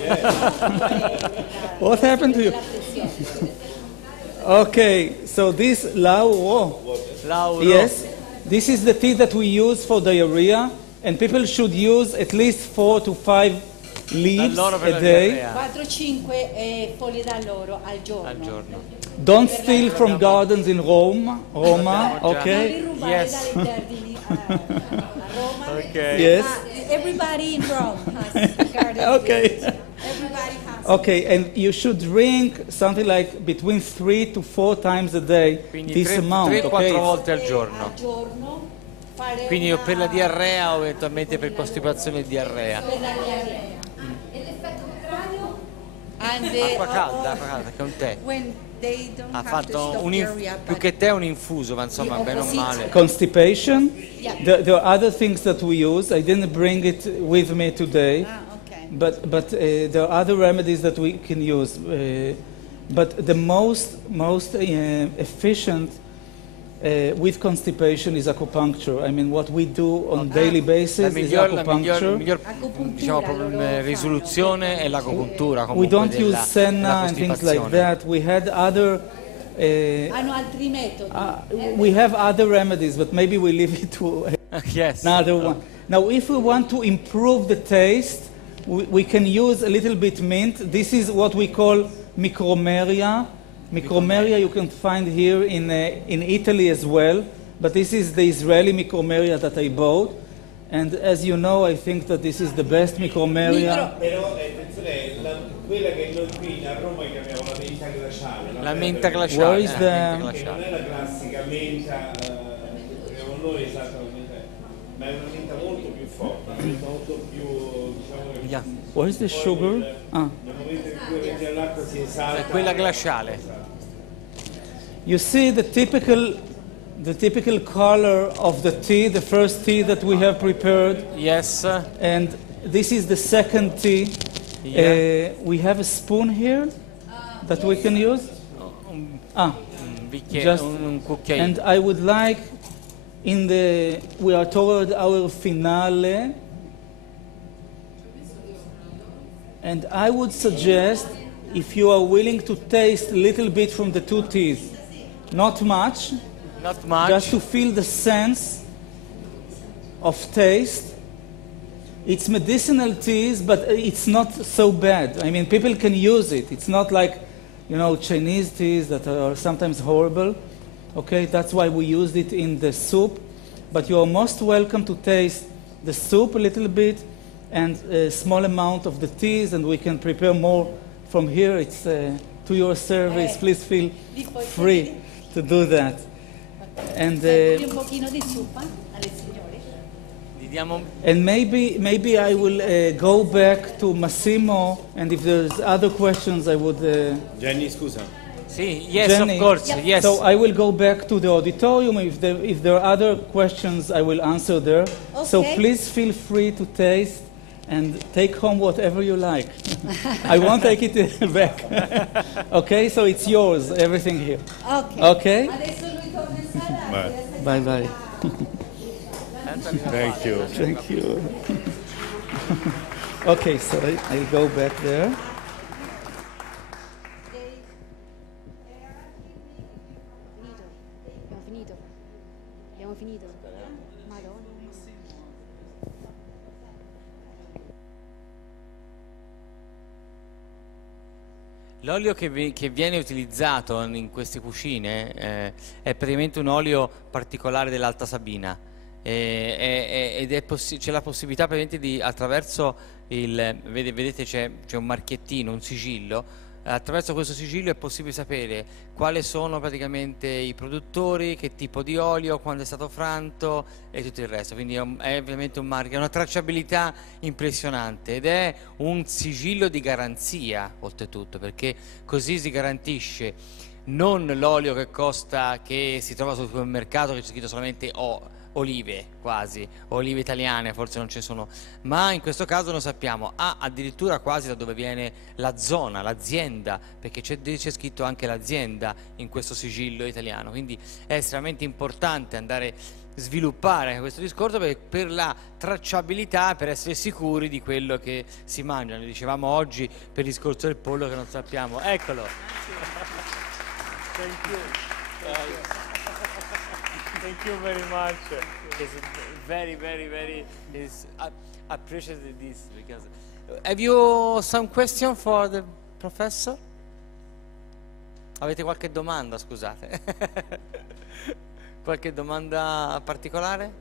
What happened to you? Okay, so this Lauro. Yes, this is the tea that we use for diarrhea, and people should use at least 4 to 5 leaves a day. 4-5 foglie d'alloro al giorno. Don't steal from gardens in Roma, okay? Yes. Okay. Yes. Everybody in Rome has gardens. Okay. Everybody has. Okay, and you should drink something like between 3 to 4 times a day. Quindi This amount, 3-4 okay? volte al giorno. Quindi io per la diarrea o eventualmente per costipazione e diarrea. Per la diarrea. E l'effetto contrario? Acqua calda, che è un tè. Ha fatto più che tè un infuso, ma insomma, bene o male. Constipation. There are other things that we use. I didn't bring it with me today. But there are other remedies that we can use. But the most efficient with constipation is acupuncture. I mean, what we do on daily basis is acupuncture. La miglior diciamo, risoluzione è l'acupuntura. We don't use senna and things like that. We had other. Hanno altri metodi. We have other remedies, but maybe we leave it to another one. Now, if we want to improve the taste, we can use a little bit mint. This is what we call micromeria. Micromeria you can find here in Italy as well, but this is the Israeli micromeria that I bought. And as you know, I think that this is the best micromeria. Però attenzione, quella che noi qui a Roma chiamiamo la menta glaciale. La menta glaciale. Where is Che non è la classica menta che chiamiamo noi esattamente, ma è una menta molto più forte, molto più, diciamo, What is the sugar? Nel momento in cui metti all'acqua si esalta. È quella glaciale. You see the typical color of the tea, the first tea that we have prepared. Yes. And this is the second tea. Yeah. We have a spoon here that we can use. Just un cucchiaino. And I would like, we are toward our finale, and I would suggest, if you are willing to taste a little bit from the two teas, not much, just to feel the sense of taste. It's medicinal teas, but it's not so bad. I mean, people can use it. It's not like, Chinese teas that are sometimes horrible. Okay, that's why we used it in the soup. But you are most welcome to taste the soup a little bit and a small amount of the teas, and we can prepare more from here. It's to your service. Please feel free to do that. And un pochino di zuppa alle signore. And maybe I will go back to Massimo, and if there's other questions, I would. Jenny, scusa. Sì, yes, Jenny, of course, yes. So I will go back to the auditorium. If there are other questions, I will answer there. Okay. So please feel free to taste and take home whatever you like. I won't take it back. Okay, so it's yours, everything here. Okay? Adesso lui torna in sala. Bye bye. Thank you. Thank you. Okay, so I'll go back there. Abbiamo finito. Madonna. L'olio che viene utilizzato in queste cucine è praticamente un olio particolare dell'Alta Sabina ed c'è la possibilità praticamente di, attraverso vedete c'è un marchiettino, un sigillo. Attraverso questo sigillo è possibile sapere quali sono praticamente i produttori, che tipo di olio, quando è stato franto e tutto il resto. Quindi è ovviamente un marchio, una tracciabilità impressionante ed è un sigillo di garanzia oltretutto, perché così si garantisce non l'olio che si trova sul supermercato, che c'è scritto solamente olive, quasi olive italiane, forse non ci sono, ma in questo caso lo sappiamo, addirittura quasi da dove viene la zona, l'azienda, perché c'è scritto anche l'azienda in questo sigillo italiano. Quindi è estremamente importante andare a sviluppare questo discorso per la tracciabilità, per essere sicuri di quello che si mangia. Noi dicevamo oggi per il discorso del pollo che non sappiamo, eccolo. Thank you. Thank you very much. It's very, very, very appreciated this because. Have you some question for the professor? Avete qualche domanda? Scusate. Qualche domanda particolare?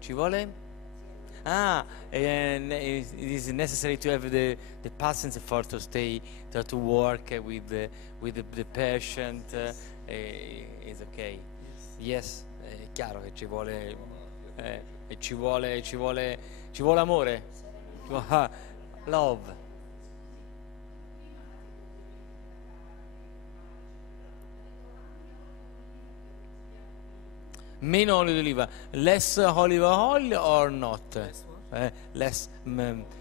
Ci vuole? And it is necessary to have the patients for to stay to work with the patient. Is okay. Yes, è chiaro che ci vuole e ci vuole amore. Love. Meno olio d'oliva, less olive oil or not? Less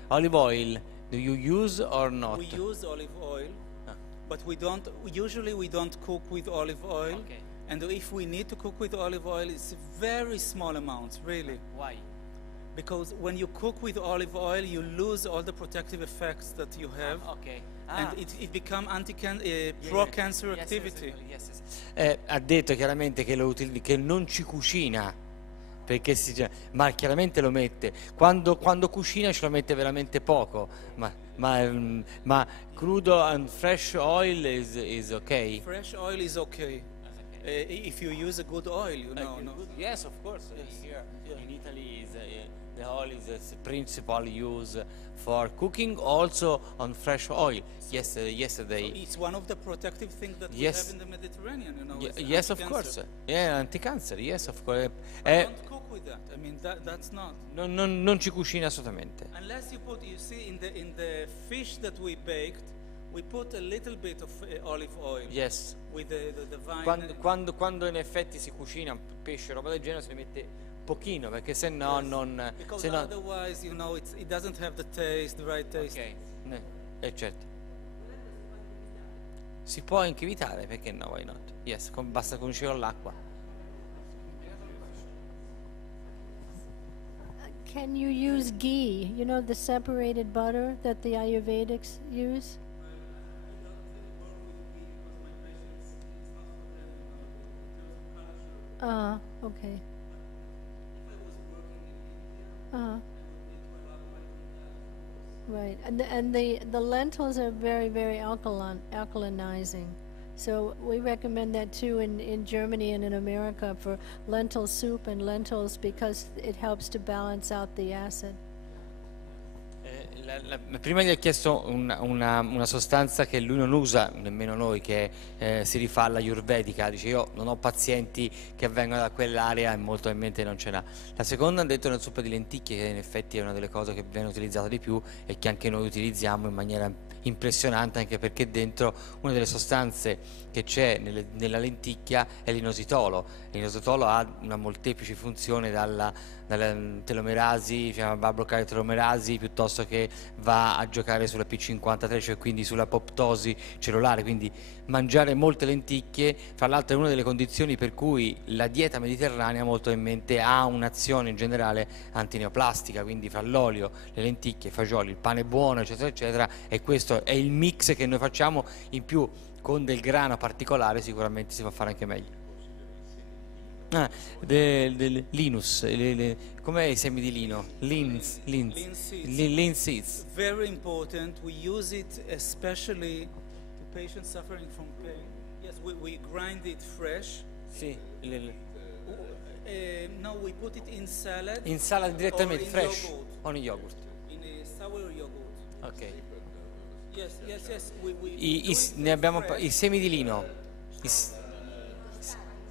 olive oil. Do you use or not? We use olive oil, but usually we don't cook with olive oil. Okay. And if we need to cook with olive oil, it's very small amounts, really. Why? Because when you cook with olive oil, you lose all the protective effects that you have. Okay. And it becomes pro-cancer activity. Ha detto chiaramente che non ci cucina, perché ma chiaramente lo mette. Quando cucina ce lo mette veramente poco, ma crudo and fresh oil is okay. Fresh oil is okay. If you use a good oil, you know. No? Yes, of course. Here in Italy, the oil is the principal use for cooking, also on fresh oil. Yesterday. So it's one of the protective things that we have in the Mediterranean, you know. Yes, of course. Yeah, anti-cancer. Yes, of course. Don't cook with that. I mean, that's not. Non ci cucina assolutamente. Unless you see, in the fish that we baked, we put a little bit of olive oil. Yes. With the vine. Quando in effetti si cucina pesce, roba del genere, si mette pochino, perché se no non. Because otherwise, you know, it doesn't have the taste, the right taste. Ok. Certo. Si può anche evitare, perché no, why not? Yes, basta conoscere con l'acqua. Can you use ghee? You know, the separated butter that the Ayurvedics use? Okay. Right, and the lentils are very, very alkalinizing. So we recommend that too in Germany and in America for lentil soup and lentils because it helps to balance out the acid. Prima gli ha chiesto una sostanza che lui non usa, nemmeno noi, che si rifà alla ayurvedica. Dice: io non ho pazienti che vengono da quell'area e molto probabilmente non ce n'ha. La seconda ha detto una zuppa di lenticchie, che in effetti è una delle cose che viene utilizzata di più e che anche noi utilizziamo in maniera impressionante, anche perché dentro una delle sostanze che c'è nella lenticchia è l'inositolo. L'inositolo ha una molteplice funzione, dalla telomerasi, va a bloccare telomerasi, piuttosto che va a giocare sulla P53, cioè quindi sulla apoptosi cellulare. Quindi mangiare molte lenticchie, fra l'altro, è una delle condizioni per cui la dieta mediterranea molto in mente ha un'azione in generale antineoplastica, quindi fra l'olio, le lenticchie, i fagioli, il pane buono, eccetera eccetera, e questo è il mix che noi facciamo. In più, con del grano particolare, sicuramente si può fare anche meglio. Linus, com'è i semi di lino? Lean seeds. Very important. We use it especially to patients suffering from pain. Yes, we grind it fresh. Sì. No, we put it in salad. In salad direttamente, fresh. Yogurt. O in yogurt. In a sour yogurt. Ok. Yes. Ne abbiamo i semi di lino.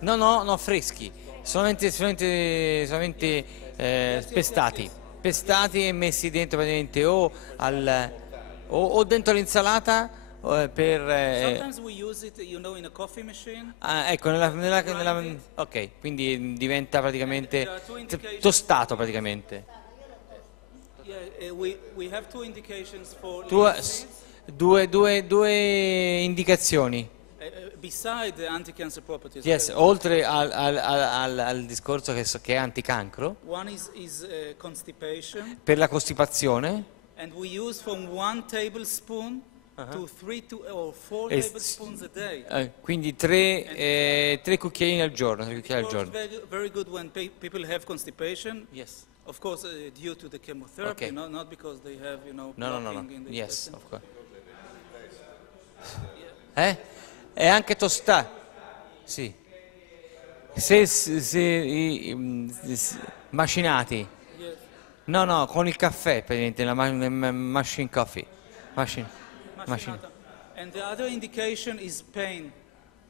No, freschi. Solamente pestati. Pestati e messi dentro praticamente o dentro l'insalata Sometimes we use it, you know, in a coffee machine. Ecco, ok, quindi diventa praticamente tostato praticamente. Yeah, we have two indications for due indicazioni. Beside the anti-cancer properties. Yes, oltre al discorso che è anticancro. One is constipation. Per la costipazione. And we use from 1 tablespoon to 3 or 4 tablespoons a day. Quindi tre cucchiaini al giorno. Very good when people have constipation. Yes. Of course, due to the chemotherapy, not because they have, you know, No. in the Yes, intestine. of course. E anche tostato. Sì. Se macinati. Yes. No, no, con il caffè, praticamente, la machine coffee. Machine. And the other indication is pain.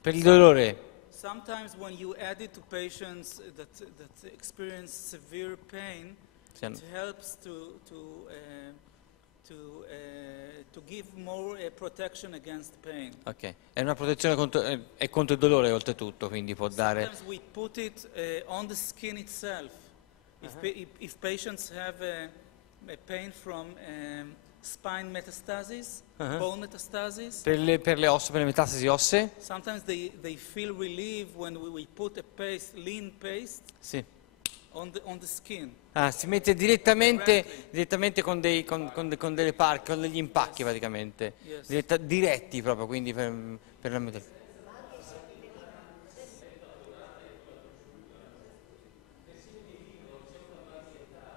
Per il dolore. Sometimes when you add it to patients that experience severe pain, it helps to give more protection against pain. Ok, è una protezione contro il dolore oltretutto, quindi può dare... Sometimes we put it on the skin itself. If patients have a pain from spine metastasis, bone metastasis, per le ossa, per le metastasi ossee? sometimes they feel relief when we put a paste, lean paste, Sì. on the skin. Ah, si mette direttamente con degli impacchi praticamente, Yes. diretti proprio, quindi per la metà.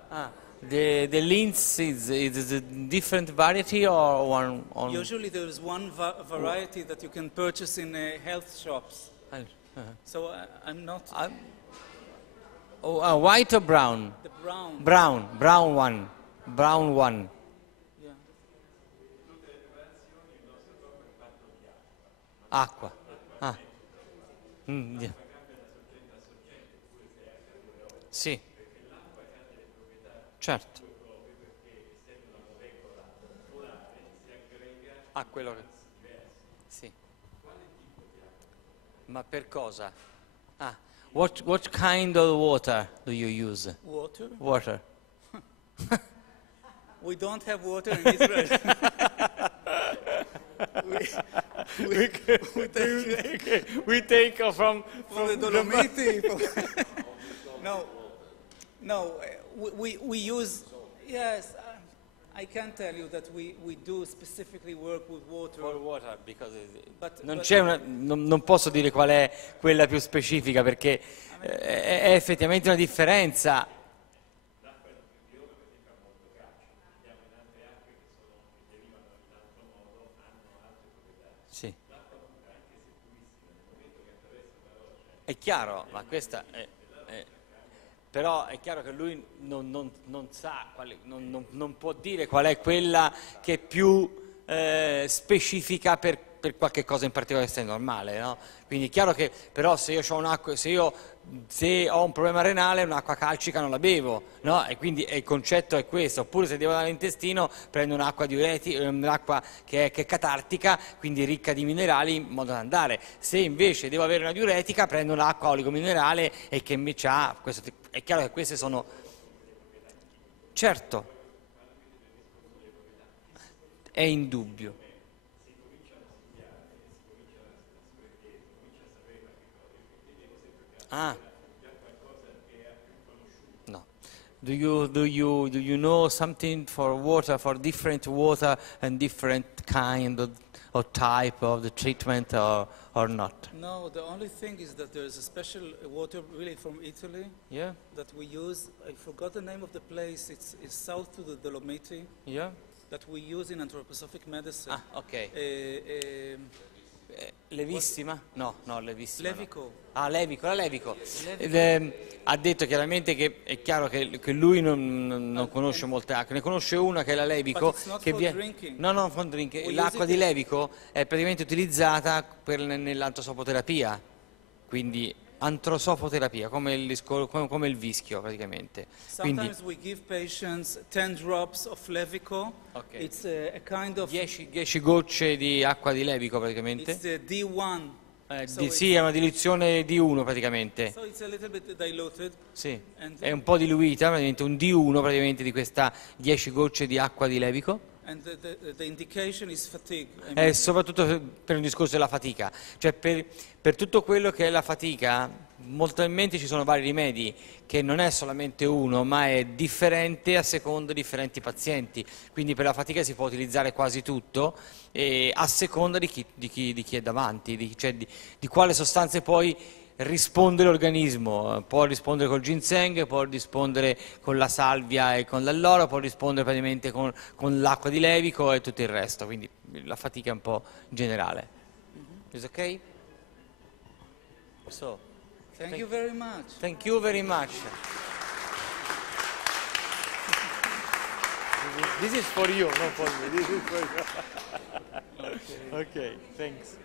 Ah, the links is a different variety or one? Usually there is one variety that you can purchase in health shops. So I'm not... White or brown? The brown. Brown one. Yeah. Acqua. Ah. Yeah. Sì. Certo. Ah, quello che... Sì. Ma per cosa? Ah. What kind of water do you use? Water? Water. We don't have water in Israel. we take from the Dolomiti. No, we use, yes, I can tell you that we do specifically work with water. For water, because non non posso dire qual è quella più specifica, perché è effettivamente una differenza. Sì. È chiaro, ma questa è... Però è chiaro che lui non sa, non può dire qual è quella che è più specifica per qualche cosa in particolare, se è normale, no? Quindi è chiaro che però se ho un problema renale un'acqua calcica non la bevo, no? E quindi il concetto è questo. Oppure se devo andare all'intestino prendo un'acqua un'acqua che è catartica, quindi ricca di minerali in modo da andare. Se invece devo avere una diuretica prendo un'acqua oligominerale e che invece ha questo. È chiaro che queste sono... Certo, è indubbio. Ah. No. Do you know something for water, for different water and different kind of type of the treatment or not? No, the only thing is that there is a special water really from Italy that we use. I forgot the name of the place. It's south to the Dolomiti. Yeah. That we use in anthroposophic medicine. Ah, ok. Levissima? No, Levissima. Levico. No. Ah, Levico, la Levico. Ha detto chiaramente che è chiaro che lui non conosce molte acque, ne conosce una che è la Levico. Che no, for drink. L'acqua di Levico è praticamente utilizzata nell'antrosopoterapia, quindi antrosopoterapia, come il vischio praticamente. Sometimes we give patients 10 drops of Levico. Okay. It's a kind of 10 gocce di acqua di Levico praticamente. It's the D1. Sì, è una diluizione D1 praticamente. So it's a little bit diluted. Sì, è un po' diluita, praticamente un D1 praticamente di questa 10 gocce di acqua di Levico. And the indication is fatigue. È soprattutto per un discorso della fatica, cioè per tutto quello che è la fatica, moltamente ci sono vari rimedi, che non è solamente uno, ma è differente a seconda di differenti pazienti, quindi per la fatica si può utilizzare quasi tutto, a seconda di chi è davanti, di quale sostanze poi risponde l'organismo. Può rispondere col ginseng, può rispondere con la salvia e con l'alloro, può rispondere praticamente con l'acqua di Levico e tutto il resto, quindi la fatica è un po' generale. Is okay? So, thank you very much. Thank you very much. This is for you, not for me. This is for you. Okay, thanks.